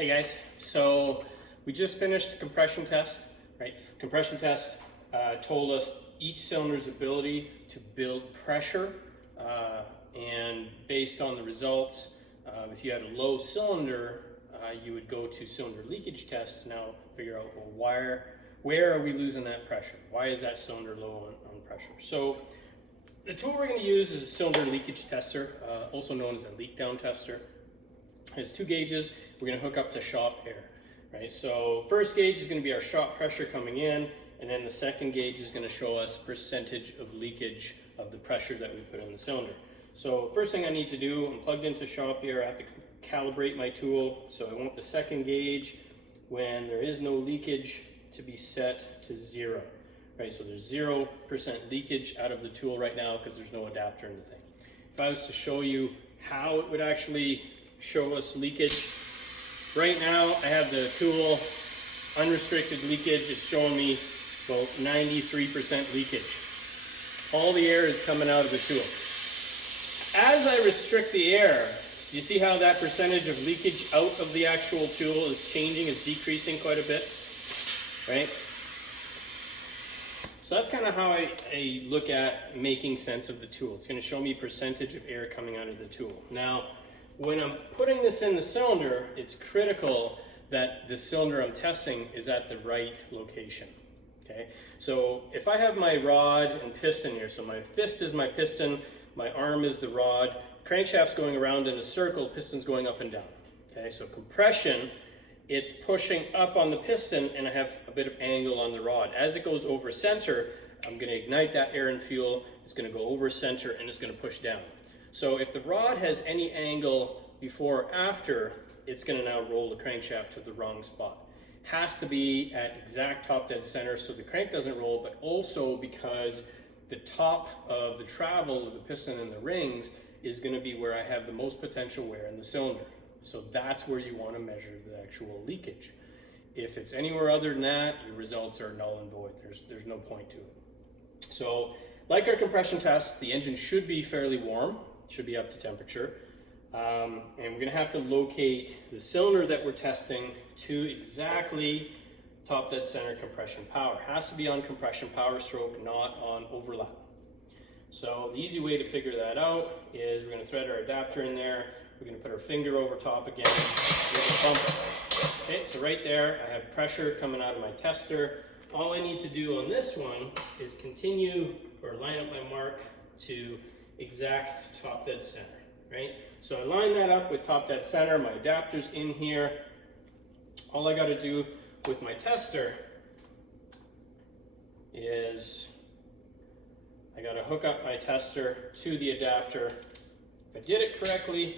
Hey guys, so we just finished a compression test, right? Compression test told us each cylinder's ability to build pressure, and based on the results, if you had a low cylinder, you would go to cylinder leakage test to now figure out, well, where are we losing that pressure? Why is that cylinder low on pressure? So the tool we're going to use is a cylinder leakage tester, also known as a leak down tester. It has two gauges. We're going to hook up to shop air, right? So first gauge is going to be our shop pressure coming in, and then the second gauge is going to show us percentage of leakage of the pressure that we put in the cylinder. So first thing I need to do, I'm plugged into shop air. I have to calibrate my tool. So I want the second gauge, when there is no leakage, to be set to 0. Right, so there's 0% leakage out of the tool right now because there's no adapter in the thing. If I was to show you how it would actually show us leakage, right now I have the tool unrestricted leakage. It's showing me about 93% leakage. All the air is coming out of the tool. As I restrict the air, you see how that percentage of leakage out of the actual tool is changing, is decreasing quite a bit, right? So that's kind of how I look at making sense of the tool. It's going to show me percentage of air coming out of the tool. Now, when I'm putting this in the cylinder, it's critical that the cylinder I'm testing is at the right location. Okay, so if I have my rod and piston here, so my fist is my piston, my arm is the rod, crankshaft's going around in a circle, piston's going up and down. Okay, so compression, it's pushing up on the piston and I have a bit of angle on the rod. As it goes over center, I'm going to ignite that air and fuel, it's going to go over center and it's going to push down. So if the rod has any angle before or after, it's going to now roll the crankshaft to the wrong spot. Has to be at exact top dead center so the crank doesn't roll, but also because the top of the travel of the piston and the rings is going to be where I have the most potential wear in the cylinder. So that's where you want to measure the actual leakage. If it's anywhere other than that, your results are null and void. There's no point to it. So like our compression test, the engine should be fairly warm, should be up to temperature. And we're going to have to locate the cylinder that we're testing to exactly top dead center compression power. It has to be on compression power stroke, not on overlap. So the easy way to figure that out is we're going to thread our adapter in there. We're going to put our finger over top again. Okay, so right there I have pressure coming out of my tester. All I need to do on this one is continue or line up my mark to exact top dead center, right? So I line that up with top dead center, my adapter's in here. All I got to do with my tester is I got to hook up my tester to the adapter. If I did it correctly,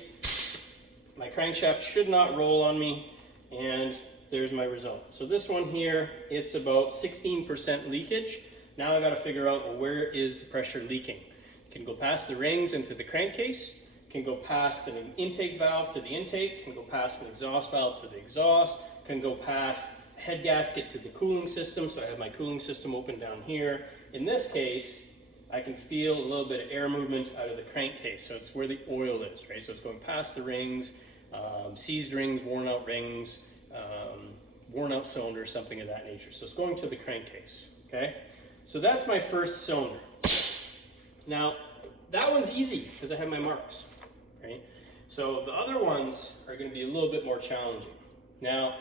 my crankshaft should not roll on me, and there's my result. So this one here, it's about 16% leakage. Now I got to figure out, well, where is the pressure leaking? It can go past the rings into the crankcase, can go past an intake valve to the intake, can go past an exhaust valve to the exhaust, can go past head gasket to the cooling system. So I have my cooling system open down here. In this case, I can feel a little bit of air movement out of the crankcase. So it's where the oil is, right? So it's going past the rings, seized rings, worn out rings, worn out cylinder, something of that nature. So it's going to the crankcase, okay? So that's my first cylinder. Now, that one's easy because I have my marks, right? So the other ones are going to be a little bit more challenging. Now,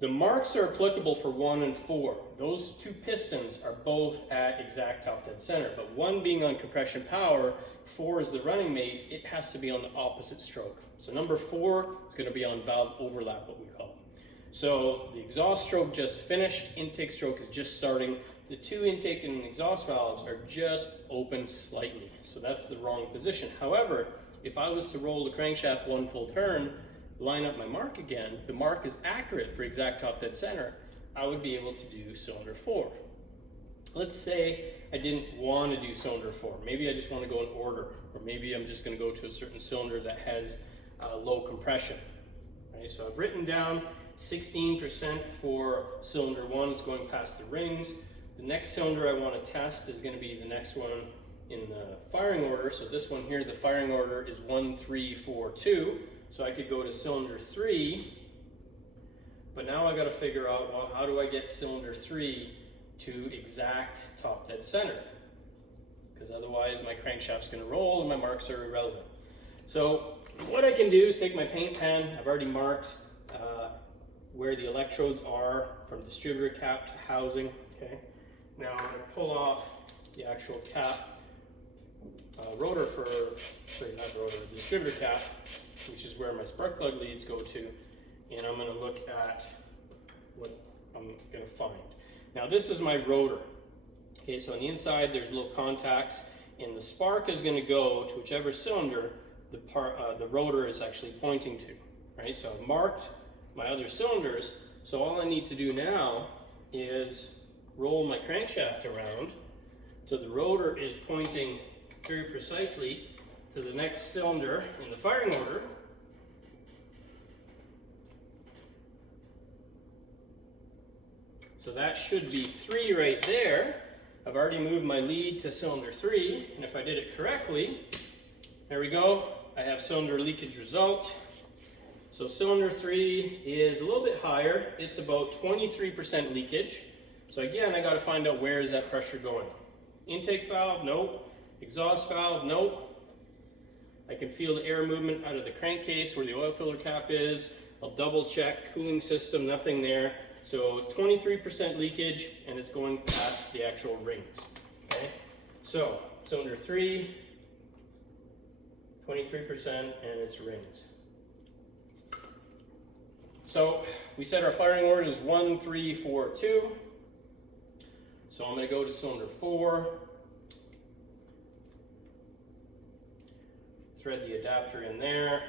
the marks are applicable for 1 and 4. Those two pistons are both at exact top dead center, but 1 being on compression power, 4 is the running mate, it has to be on the opposite stroke. So number 4 is going to be on valve overlap, what we call it. So the exhaust stroke just finished, intake stroke is just starting. The two intake and exhaust valves are just open slightly, so that's the wrong position. However, if I was to roll the crankshaft 1 full turn, line up my mark again, the mark is accurate for exact top dead center, I would be able to do cylinder 4. Let's say I didn't want to do cylinder 4. Maybe I just want to go in order, or maybe I'm just going to go to a certain cylinder that has low compression. Right? So I've written down 16% for cylinder 1, it's going past the rings. The next cylinder I want to test is going to be the next one in the firing order. So this one here, the firing order is 1, 3, 4, 2. So I could go to cylinder 3 But now I got to figure out, well, how do I get cylinder 3 to exact top dead center? Because otherwise my crankshaft's going to roll and my marks are irrelevant. So what I can do is take my paint pen. I've already marked where the electrodes are from distributor cap to housing. Okay. Now I'm going to pull off the actual cap rotor distributor cap, which is where my spark plug leads go to, and I'm going to look at what I'm going to find. Now this is my rotor. Okay, so on the inside there's little contacts, and the spark is going to go to whichever cylinder the rotor is actually pointing to. Right, so I've marked my other cylinders, so all I need to do now is roll my crankshaft around so the rotor is pointing very precisely to the next cylinder in the firing order. So that should be 3 right there. I've already moved my lead to cylinder 3, and if I did it correctly, there we go, I have cylinder leakage result. So cylinder 3 is a little bit higher. It's about 23% leakage. So again, I got to find out where is that pressure going. Intake valve, nope. Exhaust valve, nope. I can feel the air movement out of the crankcase where the oil filler cap is. I'll double check. Cooling system, nothing there. So 23% leakage, and it's going past the actual rings. Okay. So cylinder 3, 23%, and it's rings. So we said our firing order is 1, 3, 4, 2. So I'm going to go to cylinder 4. Thread the adapter in there.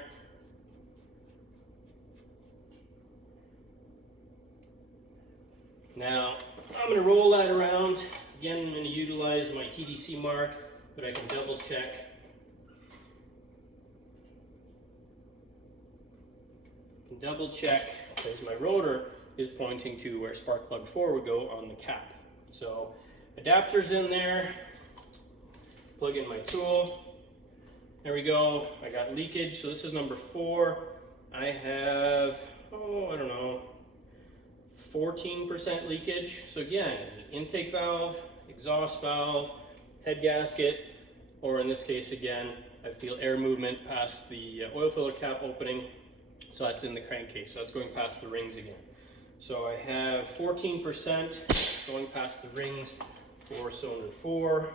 Now I'm going to roll that around. Again, I'm going to utilize my TDC mark, but I can double check. Because my rotor is pointing to where spark plug 4 would go on the cap. So adapter's in there, plug in my tool. There we go, I got leakage. So this is number 4. I have, I don't know, 14% leakage. So again, is it intake valve, exhaust valve, head gasket, or in this case again, I feel air movement past the oil filler cap opening. So that's in the crankcase, so that's going past the rings again. So I have 14% going past the rings for cylinder 4.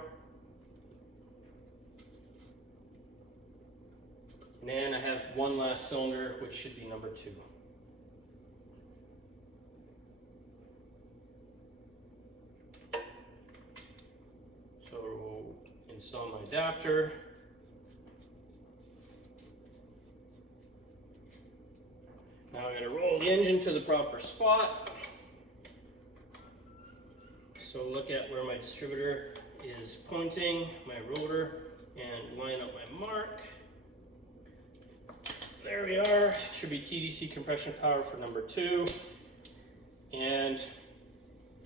And then I have one last cylinder, which should be number 2. So we'll install my adapter. Now I'm going to roll the engine to the proper spot. So look at where my distributor is pointing, my rotor, and line up my mark. There we are. Should be TDC compression power for number 2. And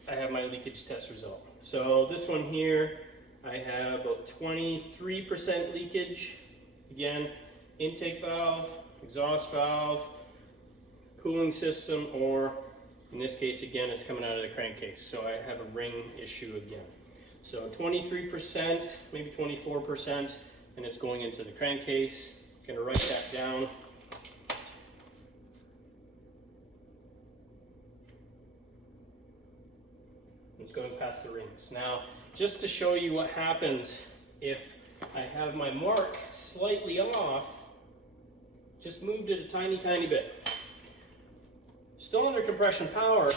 I have my leakage test result. So this one here, I have about 23% leakage. Again, intake valve, exhaust valve, cooling system, or in this case again it's coming out of the crankcase, so I have a ring issue again. So 23%, maybe 24%, and it's going into the crankcase. I'm going to write that down. It's going past the rings. Now, just to show you what happens if I have my mark slightly off, just moved it a tiny bit. Still under compression power.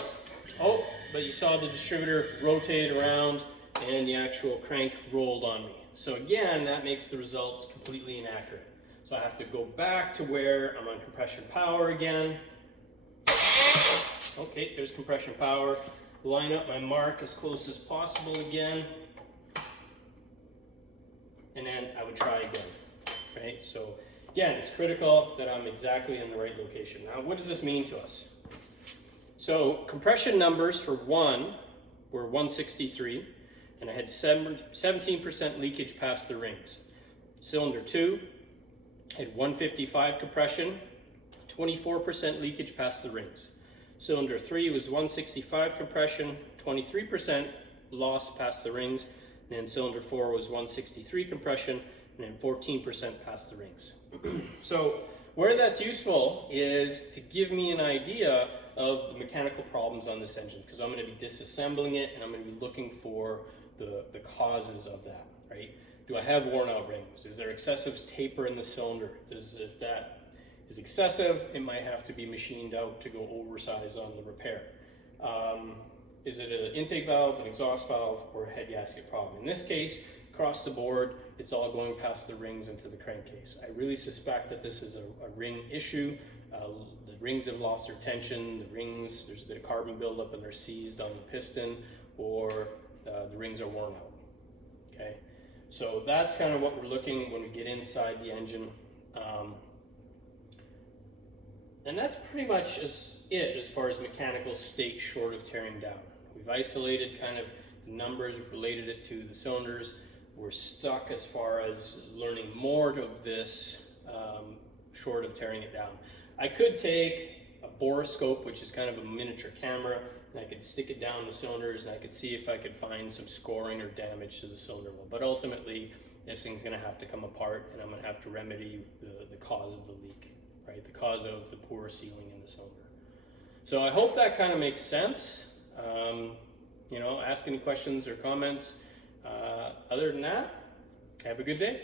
Oh, but you saw the distributor rotate around and the actual crank rolled on me. So again, that makes the results completely inaccurate. So I have to go back to where I'm on compression power again. Okay, there's compression power. Line up my mark as close as possible again. And then I would try again. Right? So again, it's critical that I'm exactly in the right location. Now, what does this mean to us? So compression numbers for 1 were 163, and I had 17% leakage past the rings. Cylinder 2 had 155 compression, 24% leakage past the rings. Cylinder 3 was 165 compression, 23% loss past the rings, and then cylinder 4 was 163 compression, and then 14% past the rings. So where that's useful is to give me an idea of the mechanical problems on this engine, because I'm going to be disassembling it and I'm going to be looking for the causes of that, right? Do I have worn out rings? Is there excessive taper in the cylinder? If that is excessive, it might have to be machined out to go oversize on the repair. Is it an intake valve, an exhaust valve, or a head gasket problem? In this case, across the board, it's all going past the rings into the crankcase. I really suspect that this is a ring issue. The rings have lost their tension, the rings, there's a bit of carbon buildup and they're seized on the piston, or the rings are worn out, okay? So that's kind of what we're looking when we get inside the engine. And that's pretty much it as far as mechanical state short of tearing down. We've isolated kind of the numbers, we've related it to the cylinders. We're stuck as far as learning more of this short of tearing it down. I could take a borescope, which is kind of a miniature camera, and I could stick it down the cylinders and I could see if I could find some scoring or damage to the cylinder wall. But ultimately, this thing's gonna have to come apart and I'm gonna have to remedy the cause of the leak, right? The cause of the poor sealing in the cylinder. So I hope that kind of makes sense. You know, ask any questions or comments. Other than that, have a good day.